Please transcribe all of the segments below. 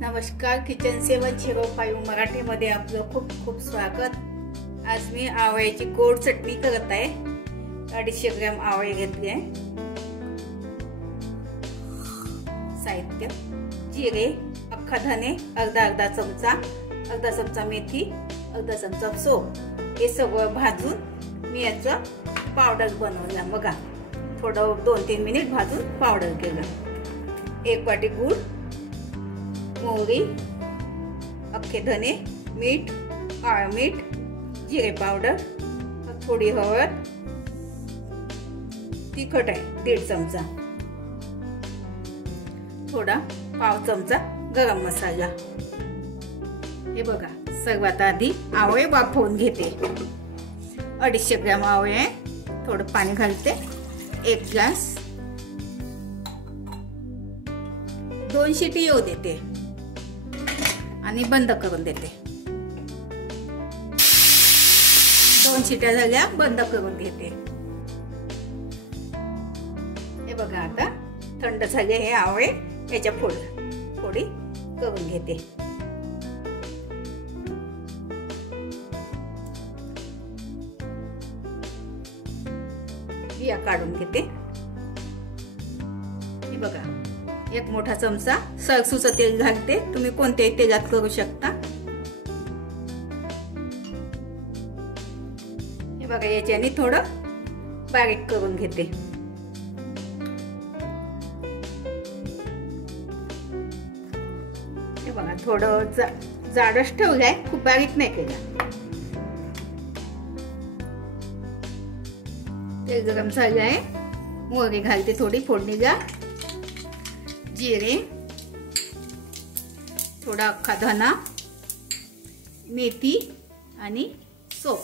नमस्कार, किचन 705 मराठीमध्ये आपलं खूप खूप स्वागत। आज मी आवळ्याची गोड चटणी करत आहे। 250 ग्रॅम आवळे घेतले आहे। साहित्य: जिरे, अख्खा धने अर्धा चमचा मेथी, अर्धा चमचा सोप। हे सगळं भाजून मी याचं पावडर बनवलं। बघा, थोडं 2-3 मिनिट भाजून पावडर केलं। 1 वाटी गूळ, मोहरी, अख्खे धने, मीठ, काळं मीठ, जिरे पावडर, थोडी हळद, तिखट आहे 1.5 चमचा, थोडा पाव चमचा गरम मसाला। हे बघा, सर्वात आधी आवळे वाफवून घेते। 250 ग्रॅम आवळे आहे। थोडं पाणी घालते, 1 ग्लास, 2 शिटी येऊ देते आणि बंद करून देते। 2 शिट्या झाल्या, बंद करून घेते। हे बघा, आता थंड झाले हे आवळे, याच्या फोडी करून घेते। बिया काढून घेते। हे बघा, 1 मोठा चमचा सरसूचं तेल घालते। तुम्ही कोणत्याही तेलात करू शकता। हे बघा, याच्याने थोडं बारीक करून घेते। हे बघा, थोडं जाडच ठेवलंय, खूप बारीक नाही केलं। तेल गरम झालं आहे, मोहरी घालते थोडी फोडणीला, जिरे, थोडा अख्खा धना, मेथी आणि सोप।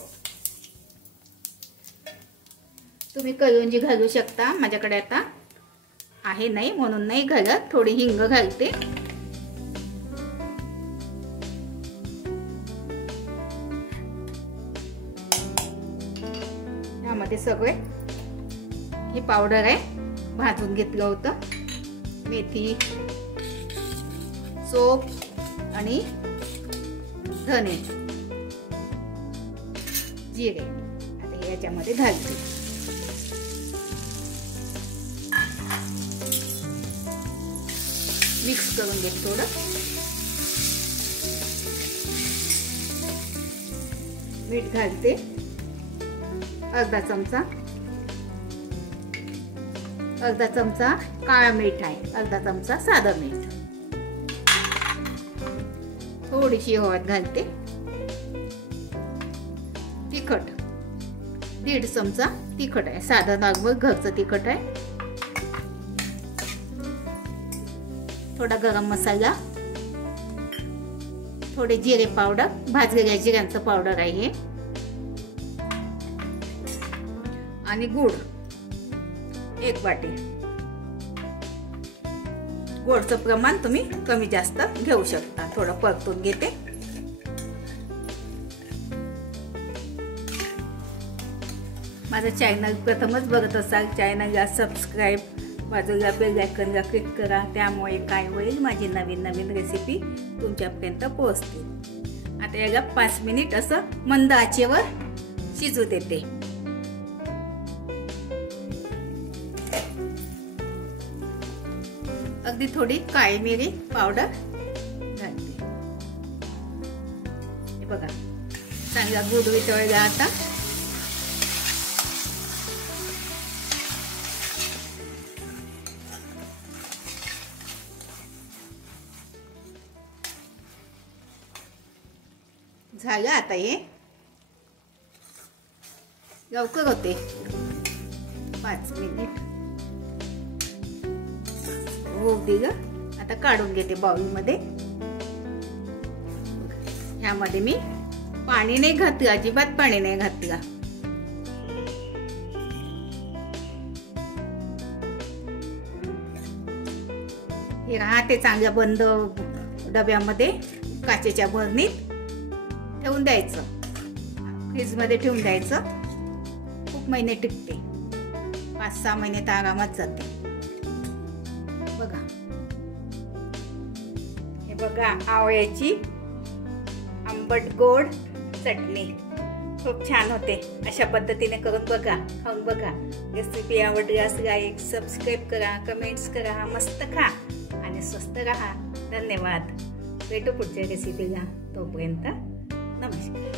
तुम्ही कलौंजी घालू शकता, माझ्याकडे आता आहे नाही म्हणून नाही घालत। थोडी हिंग घालते। यामध्ये सगळे हे पावडर आहे, भाजून घेतलं होतं। मेथी, सोप आणि धने, जिरे आता याच्यामध्ये घालते। मिक्स करून घेते थोडं। मीठ घालते, अर्धा चमचा काळा मीठ आहे, अर्धा चमचा साधं मीठ, थोडीशी हळद घालते। तिखट 1.5 चमचा तिखट आहे, साधं नॉर्मल घरचं तिखट आहे। थोडा गरम मसाला, थोडे जिरे पावडर, भाजलेल्या जिऱ्यांचं पावडर आहे हे, आणि गूळ 1 वाटी। गोडचं प्रमाण तुम्ही कमी जास्त घेऊ शकता। थोडं परतून घेते। माझं चॅनल प्रथमच बघत असाल, चॅनलला सबस्क्राईब, बाजूला बेल आयकॉनला क्लिक करा। त्यामुळे काय होईल, माझी नवीन रेसिपी तुमच्यापर्यंत पोहोचतील। आता याला 5 मिनिट असं मंद आचेवर शिजू देते। अगदी थोडी काळी मिरी पावडर घालते। हे बघा, चांगला गुड वितळला आता। झालं आता हे लवकर होते, 5 मिनिट होऊ दिलं। आता काढून घेते बाउल मध्ये। ह्यामध्ये मी पाणी नाही घातलं, अजिबात पाणी नाही घातलं। हे राहते चांगल्या बंद डब्यामध्ये, काचेच्या बरणीत ठेवून द्यायचं, फ्रीज मध्ये ठेवून द्यायचं। खूप महिने टिकते, 5-6 महिने तर आरामात जाते। बघा, हे बघा, आवळ्याची आंबट गोड चटणी खूप छान होते. अशा पद्धतीने करून बघा, खाऊन बघा. रेसिपी आवडली असल्यास लाईक, सबस्क्राईब करा, कमेंट्स करा. मस्त खा आणि स्वस्त राहा. धन्यवाद. भेटू पुढच्या रेसिपीला. तोपर्यंत नमस्कार.